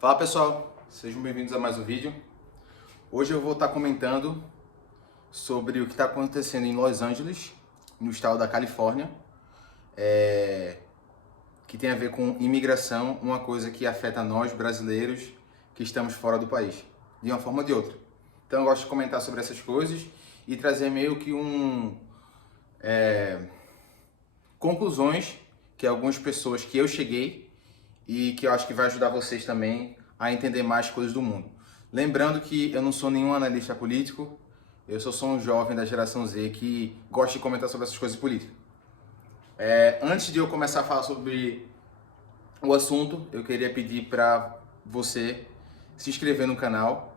Fala pessoal, sejam bem-vindos a mais um vídeo. Hoje eu vou estar comentando sobre o que está acontecendo em Los Angeles, no estado da Califórnia, que tem a ver com imigração, uma coisa que afeta nós brasileiros que estamos fora do país, de uma forma ou de outra. Então eu gosto de comentar sobre essas coisas e trazer meio que conclusões que algumas pessoas que eu cheguei e que eu acho que vai ajudar vocês também a entender mais coisas do mundo. Lembrando que eu não sou nenhum analista político, eu só sou um jovem da geração Z que gosta de comentar sobre essas coisas políticas. Antes de eu começar a falar sobre o assunto, eu queria pedir para você se inscrever no canal.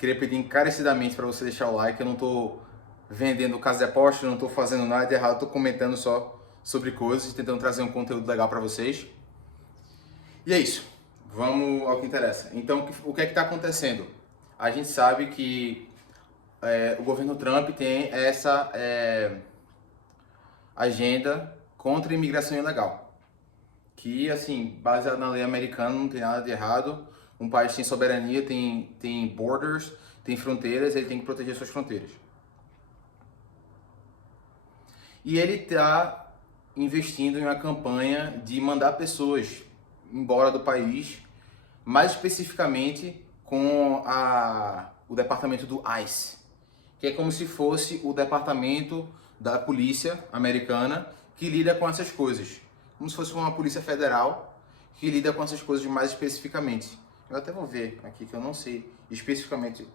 Queria pedir encarecidamente para você deixar o like. Eu não estou vendendo casa de aposta, não estou fazendo nada de errado, estou comentando só sobre coisas, tentando trazer um conteúdo legal para vocês. E é isso, vamos ao que interessa. Então, o que é que está acontecendo? A gente sabe que o governo Trump tem essa agenda contra a imigração ilegal, que, assim, baseado na lei americana, não tem nada de errado. Um país tem soberania, tem borders, tem fronteiras, ele tem que proteger suas fronteiras. E ele está investindo em uma campanha de mandar pessoas embora do país, mais especificamente com o departamento do ICE, que é como se fosse o departamento da polícia americana que lida com essas coisas, como se fosse uma polícia federal que lida com essas coisas mais especificamente. Eu até vou ver aqui que eu não sei especificamente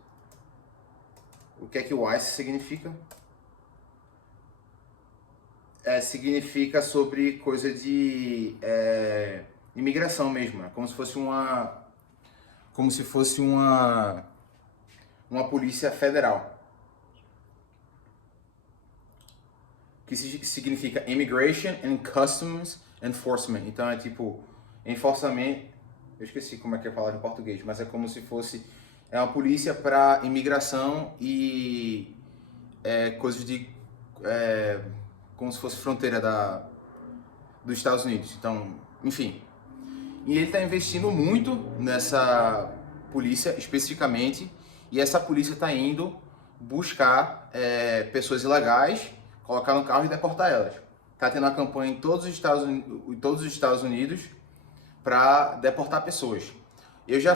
o que é que o ICE significa. Significa sobre coisa de imigração mesmo, como se fosse uma polícia federal, que significa Immigration and Customs Enforcement. Então é tipo enforcamento, eu esqueci como é que é a palavra em português, mas é como se fosse uma polícia para imigração e coisas de como se fosse fronteira dos Estados Unidos. Então, enfim. E ele está investindo muito nessa polícia especificamente, e essa polícia está indo buscar pessoas ilegais, colocar no carro e deportar elas. Está tendo uma campanha em todos os Estados Unidos para deportar pessoas. Eu já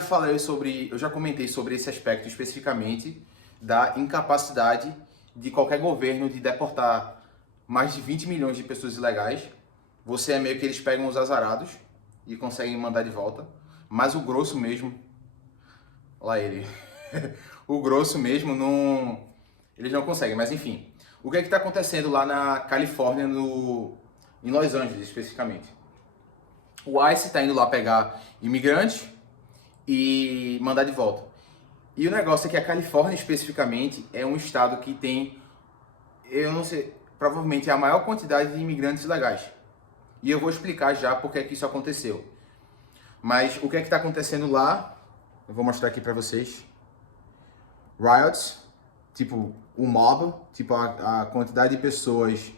comentei sobre esse aspecto especificamente da incapacidade de qualquer governo de deportar mais de 20 milhões de pessoas ilegais. Você é meio que eles pegam os azarados e conseguem mandar de volta, mas o grosso mesmo, lá ele, o grosso mesmo eles não conseguem, mas enfim. O que é que está acontecendo lá na Califórnia, em Los Angeles especificamente? O ICE está indo lá pegar imigrantes e mandar de volta. E o negócio é que a Califórnia especificamente é um estado que tem, eu não sei, provavelmente é a maior quantidade de imigrantes ilegais. E eu vou explicar já por que isso aconteceu. Mas o que é que está acontecendo lá, eu vou mostrar aqui para vocês. Riots, tipo o mob, tipo a quantidade de pessoas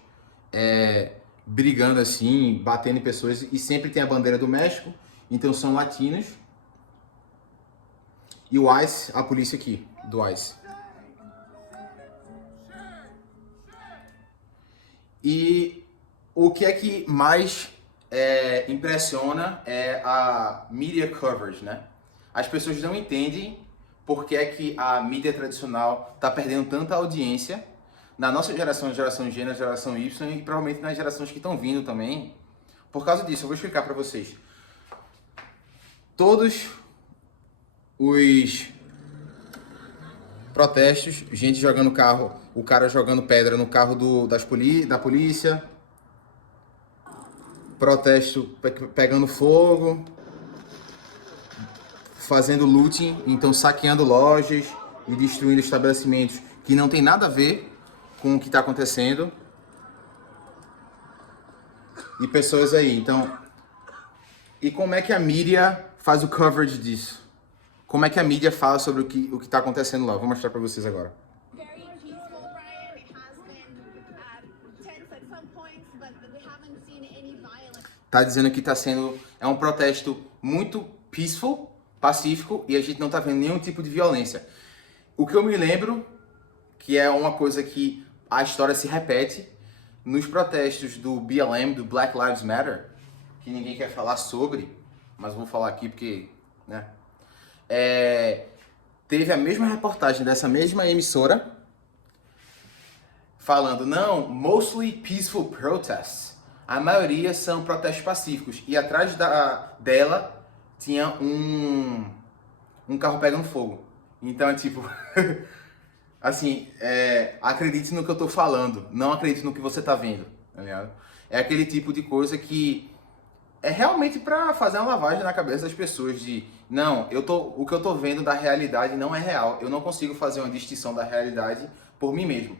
brigando assim, batendo em pessoas, e sempre tem a bandeira do México, então são latinos. E o ICE, a polícia aqui, do ICE. E o que é que mais impressiona é a media coverage, né? As pessoas não entendem por que é que a mídia tradicional está perdendo tanta audiência na nossa geração, geração G, na geração Y e provavelmente nas gerações que estão vindo também. Por causa disso, eu vou explicar para vocês. Todos os protestos, gente jogando carro, o cara jogando pedra no carro da polícia, protesto pegando fogo, fazendo looting, então saqueando lojas e destruindo estabelecimentos que não tem nada a ver com o que está acontecendo. E pessoas aí, então... E como é que a mídia faz o coverage disso? Como é que a mídia fala sobre o que está acontecendo lá? Vou mostrar para vocês agora. Tá dizendo que é um protesto muito peaceful, pacífico e a gente não está vendo nenhum tipo de violência. O que eu me lembro, que é uma coisa que a história se repete, nos protestos do BLM, do Black Lives Matter, que ninguém quer falar sobre, mas vou falar aqui porque, né? Teve a mesma reportagem dessa mesma emissora falando, não, mostly peaceful protests. A maioria são protestos pacíficos. E atrás dela tinha um carro pegando fogo. Então é tipo, assim, acredite no que eu tô falando, não acredite no que você tá vendo, tá ligado? É aquele tipo de coisa que é realmente pra fazer uma lavagem na cabeça das pessoas de, não, o que eu tô vendo da realidade não é real. Eu não consigo fazer uma distinção da realidade por mim mesmo.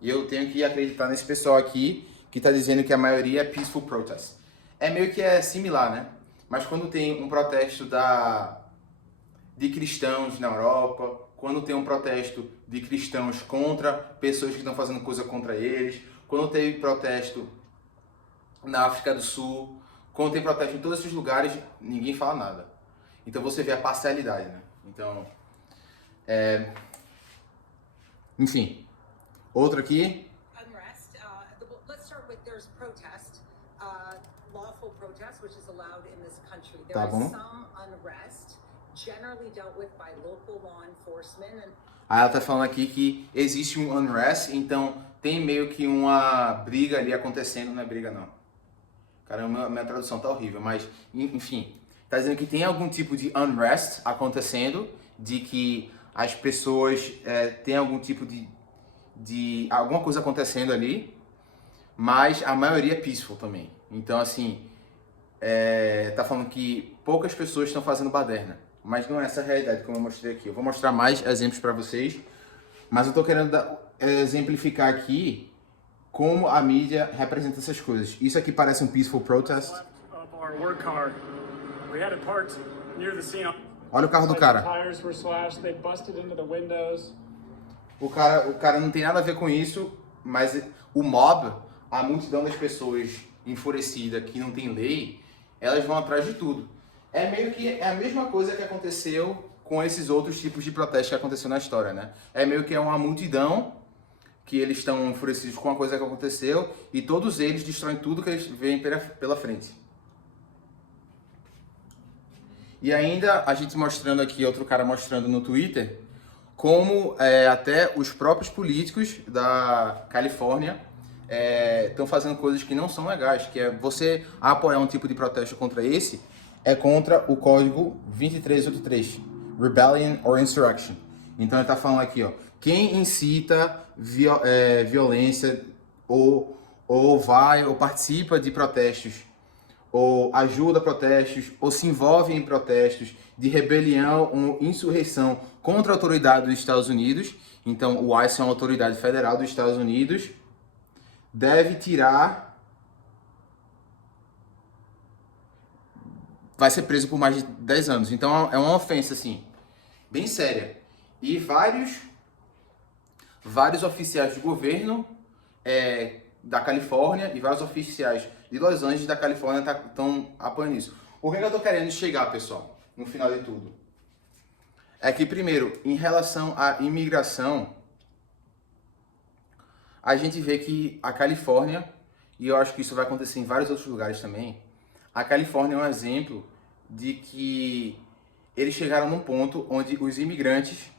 E eu tenho que acreditar nesse pessoal aqui que está dizendo que a maioria é peaceful protest. É meio que similar, né? Mas quando tem um protesto de cristãos na Europa, quando tem um protesto de cristãos contra pessoas que estão fazendo coisa contra eles, quando teve protesto na África do Sul, quando tem protesto em todos esses lugares, ninguém fala nada. Então você vê a parcialidade, né? Então, enfim. Outro aqui. Unrest. Let's start with there's protest, lawful protest, which is allowed in this country. There is some unrest, generally dealt with by local law enforcement. Aí ela tá falando aqui que existe um unrest, então tem meio que uma briga ali acontecendo, não é briga não. Caramba, minha tradução tá horrível, mas enfim, tá dizendo que tem algum tipo de unrest acontecendo, de que as pessoas têm algum tipo de alguma coisa acontecendo ali, mas a maioria é peaceful também. Então, assim, tá falando que poucas pessoas estão fazendo baderna, mas não é essa a realidade, como eu mostrei aqui. Eu vou mostrar mais exemplos para vocês, mas eu tô querendo exemplificar aqui como a mídia representa essas coisas. Isso aqui parece um peaceful protest. Olha o carro do cara. O cara não tem nada a ver com isso, mas o mob, a multidão das pessoas enfurecida que não tem lei, elas vão atrás de tudo. É meio que a mesma coisa que aconteceu com esses outros tipos de protestos que aconteceu na história, né? É meio que uma multidão que eles estão enfurecidos com a coisa que aconteceu e todos eles destroem tudo que eles veem pela frente. E ainda a gente mostrando aqui, outro cara mostrando no Twitter, como até os próprios políticos da Califórnia estão fazendo coisas que não são legais, que é você apoiar um tipo de protesto contra esse, é contra o código 2383, Rebellion or Insurrection. Então ele está falando aqui, ó, quem incita violência ou participa de protestos, ou ajuda protestos, ou se envolve em protestos de rebelião ou insurreição contra a autoridade dos Estados Unidos, então o ICE é uma autoridade federal dos Estados Unidos, vai ser preso por mais de 10 anos. Então é uma ofensa, assim, bem séria. E vários oficiais do governo da Califórnia e vários oficiais de Los Angeles da Califórnia estão apoiando isso. O que eu tô querendo chegar, pessoal, no final de tudo? É que, primeiro, em relação à imigração, a gente vê que a Califórnia, e eu acho que isso vai acontecer em vários outros lugares também, a Califórnia é um exemplo de que eles chegaram num ponto onde os imigrantes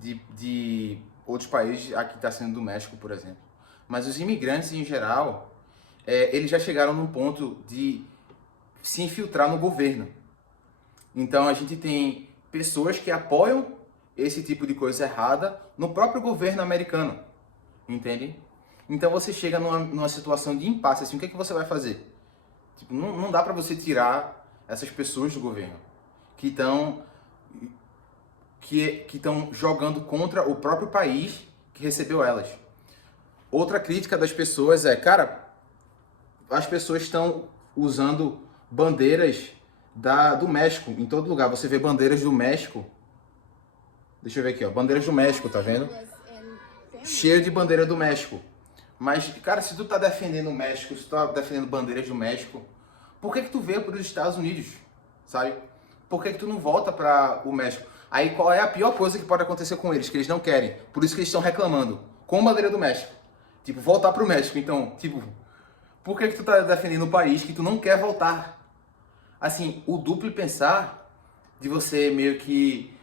de outros países, aqui está sendo do México, por exemplo, mas os imigrantes em geral, eles já chegaram num ponto de se infiltrar no governo. Então a gente tem pessoas que apoiam esse tipo de coisa errada no próprio governo americano, entende? Então você chega numa situação de impasse, assim, o que você vai fazer? Tipo, não dá para você tirar essas pessoas do governo que estão jogando contra o próprio país que recebeu elas. Outra crítica das pessoas cara, as pessoas estão usando bandeiras do México em todo lugar. Você vê bandeiras do México. Deixa eu ver aqui, ó, bandeiras do México, tá vendo? Cheio de bandeira do México. Mas, cara, se tu tá defendendo o México, se tu tá defendendo bandeiras do México, por que tu veio para os Estados Unidos, sabe? Por que tu não volta para o México? Aí qual é a pior coisa que pode acontecer com eles? Que eles não querem. Por isso que eles estão reclamando. Com a bandeira do México. Tipo, voltar pro México. Então, tipo, por que tu tá defendendo um país que tu não quer voltar? Assim, o duplo pensar de você meio que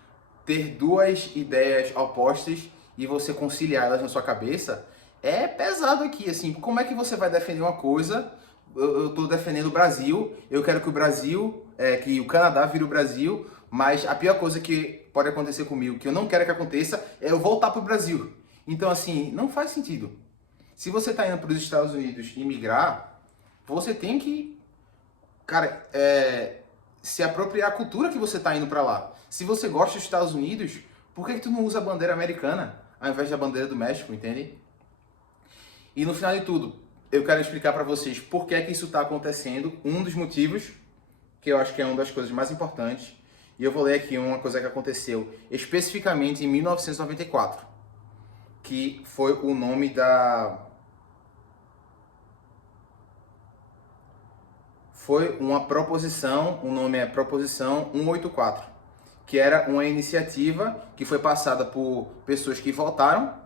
ter duas ideias opostas e você conciliar elas na sua cabeça é pesado aqui, assim. Como é que você vai defender uma coisa? Eu tô defendendo o Brasil, eu quero que o Brasil, que o Canadá vire o Brasil, mas a pior coisa que pode acontecer comigo, que eu não quero que aconteça, é eu voltar pro Brasil. Então, assim, não faz sentido. Se você tá indo para os Estados Unidos imigrar, você tem que, cara, se apropriar a cultura que você tá indo para lá. Se você gosta dos Estados Unidos, por que tu não usa a bandeira americana ao invés da bandeira do México, entende? E no final de tudo, eu quero explicar para vocês por que é que isso está acontecendo. Um dos motivos, que eu acho que é uma das coisas mais importantes, e eu vou ler aqui uma coisa que aconteceu especificamente em 1994, que foi o nome da... Foi uma proposição, o nome é Proposição 184, que era uma iniciativa que foi passada por pessoas que votaram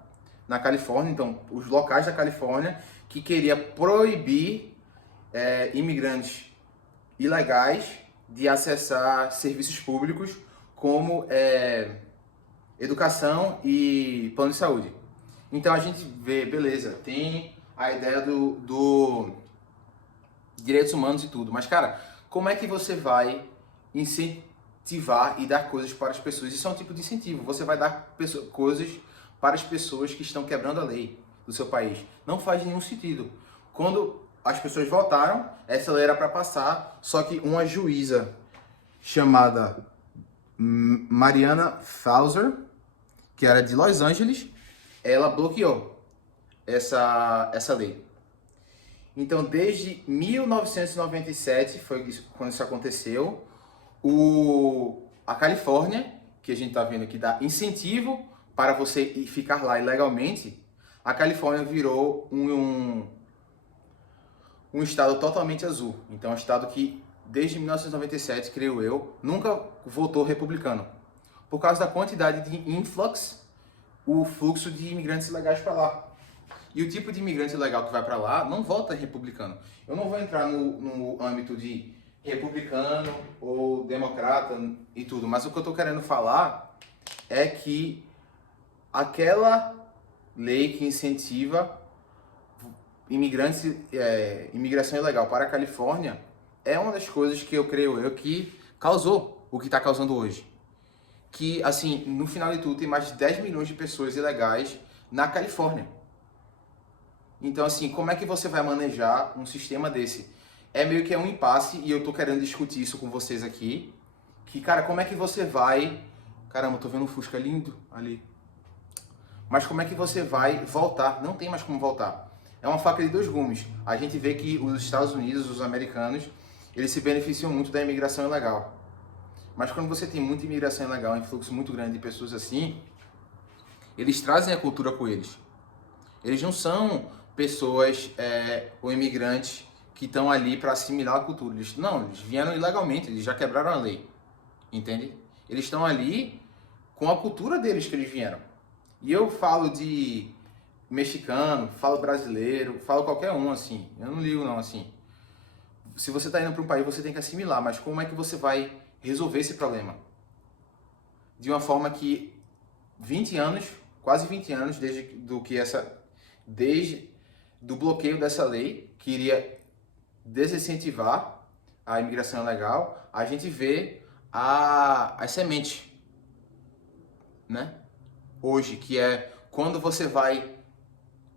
na Califórnia, então os locais da Califórnia, que queria proibir imigrantes ilegais de acessar serviços públicos como educação e plano de saúde. Então a gente vê, beleza, tem a ideia do direitos humanos e tudo, mas cara, como é que você vai incentivar e dar coisas para as pessoas? Isso é um tipo de incentivo, você vai dar coisas para as pessoas que estão quebrando a lei do seu país. Não faz nenhum sentido. Quando as pessoas votaram, essa lei era para passar, só que uma juíza chamada Mariana Fauser, que era de Los Angeles, ela bloqueou essa lei. Então, desde 1997, foi quando isso aconteceu, a Califórnia, que a gente está vendo que dá incentivo para você ficar lá ilegalmente, a Califórnia virou um estado totalmente azul. Então, é um estado que, desde 1997, creio eu, nunca votou republicano. Por causa da quantidade de influx, o fluxo de imigrantes ilegais para lá. E o tipo de imigrante ilegal que vai para lá não vota republicano. Eu não vou entrar no âmbito de republicano ou democrata e tudo, mas o que eu estou querendo falar é que aquela lei que incentiva imigração ilegal para a Califórnia é uma das coisas que eu creio que causou o que está causando hoje. Que, assim, no final de tudo, tem mais de 10 milhões de pessoas ilegais na Califórnia. Então, assim, como é que você vai manejar um sistema desse? É meio que um impasse e eu tô querendo discutir isso com vocês aqui. Que, cara, como é que você vai... Caramba, tô vendo um Fusca lindo ali. Mas como é que você vai voltar? Não tem mais como voltar. É uma faca de dois gumes. A gente vê que os Estados Unidos, os americanos, eles se beneficiam muito da imigração ilegal. Mas quando você tem muita imigração ilegal, um fluxo muito grande de pessoas assim, eles trazem a cultura com eles. Eles não são pessoas ou imigrantes que estão ali para assimilar a cultura. Eles vieram ilegalmente, eles já quebraram a lei. Entende? Eles estão ali com a cultura deles que eles vieram. E eu falo de mexicano, falo brasileiro, falo qualquer um, assim. Eu não ligo não, assim. Se você está indo para um país, você tem que assimilar, mas como é que você vai resolver esse problema? De uma forma que 20 anos, quase 20 anos, desde do bloqueio dessa lei, que iria desincentivar a imigração ilegal, a gente vê as sementes, né? Hoje, que é quando você vai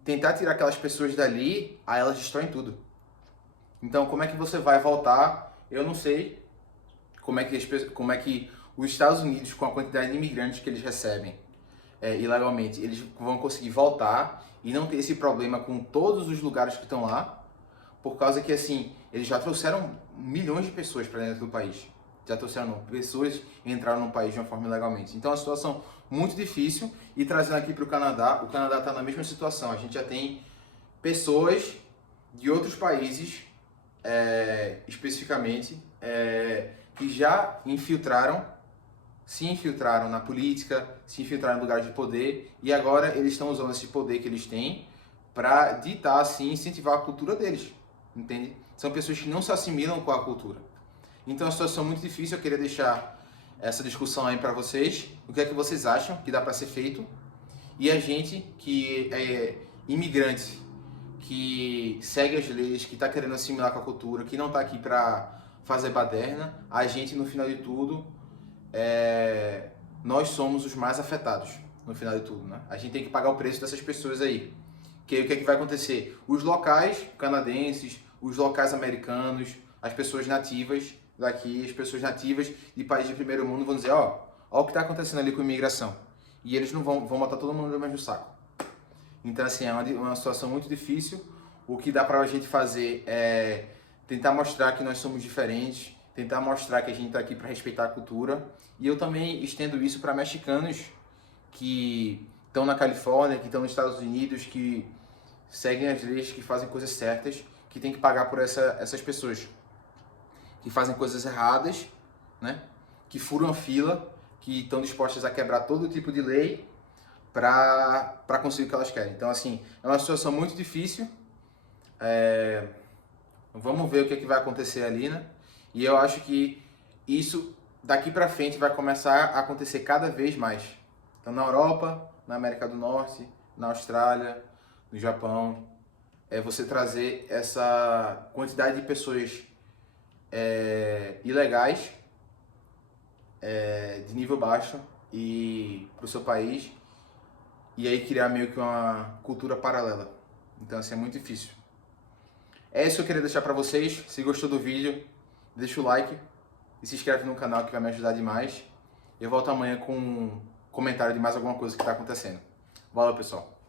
tentar tirar aquelas pessoas dali, aí elas destroem tudo. Então, como é que você vai voltar? Eu não sei como é que os Estados Unidos, com a quantidade de imigrantes que eles recebem ilegalmente, eles vão conseguir voltar e não ter esse problema com todos os lugares que estão lá, por causa que, assim, eles já trouxeram milhões de pessoas para dentro do país. Já trouxeram pessoas entraram no país de uma forma ilegalmente. Então, é uma situação muito difícil. E trazendo aqui para o Canadá está na mesma situação. A gente já tem pessoas de outros países, especificamente, que já se infiltraram na política, se infiltraram em lugares de poder, e agora eles estão usando esse poder que eles têm para ditar, assim, incentivar a cultura deles, entende? São pessoas que não se assimilam com a cultura. Então é uma situação muito difícil, eu queria deixar essa discussão aí para vocês. O que é que vocês acham que dá para ser feito? E a gente que é imigrante, que segue as leis, que está querendo assimilar com a cultura, que não está aqui para fazer baderna, a gente, no final de tudo, nós somos os mais afetados, no final de tudo, né? A gente tem que pagar o preço dessas pessoas aí. Que aí o que é que vai acontecer? Os locais canadenses, os locais americanos, as pessoas nativas daqui, as pessoas nativas de países de primeiro mundo vão dizer, ó o que está acontecendo ali com a imigração. E eles não vão botar todo mundo no mesmo saco. Então, assim, é uma situação muito difícil. O que dá pra gente fazer é tentar mostrar que nós somos diferentes, tentar mostrar que a gente está aqui para respeitar a cultura. E eu também estendo isso para mexicanos que estão na Califórnia, que estão nos Estados Unidos, que seguem as leis, que fazem coisas certas, que tem que pagar por essas pessoas que fazem coisas erradas, né? Que furam a fila, que estão dispostas a quebrar todo tipo de lei para conseguir o que elas querem. Então, assim, é uma situação muito difícil. Vamos ver o que, é que vai acontecer ali, né? E eu acho que isso, daqui para frente, vai começar a acontecer cada vez mais. Então, na Europa, na América do Norte, na Austrália, no Japão, você trazer essa quantidade de pessoas ilegais, de nível baixo, e para o seu país, e aí criar meio que uma cultura paralela. Então, assim, é muito difícil. É isso que eu queria deixar para vocês. Se gostou do vídeo, deixa o like e se inscreve no canal que vai me ajudar demais. Eu volto amanhã com um comentário de mais alguma coisa que está acontecendo. Valeu, pessoal!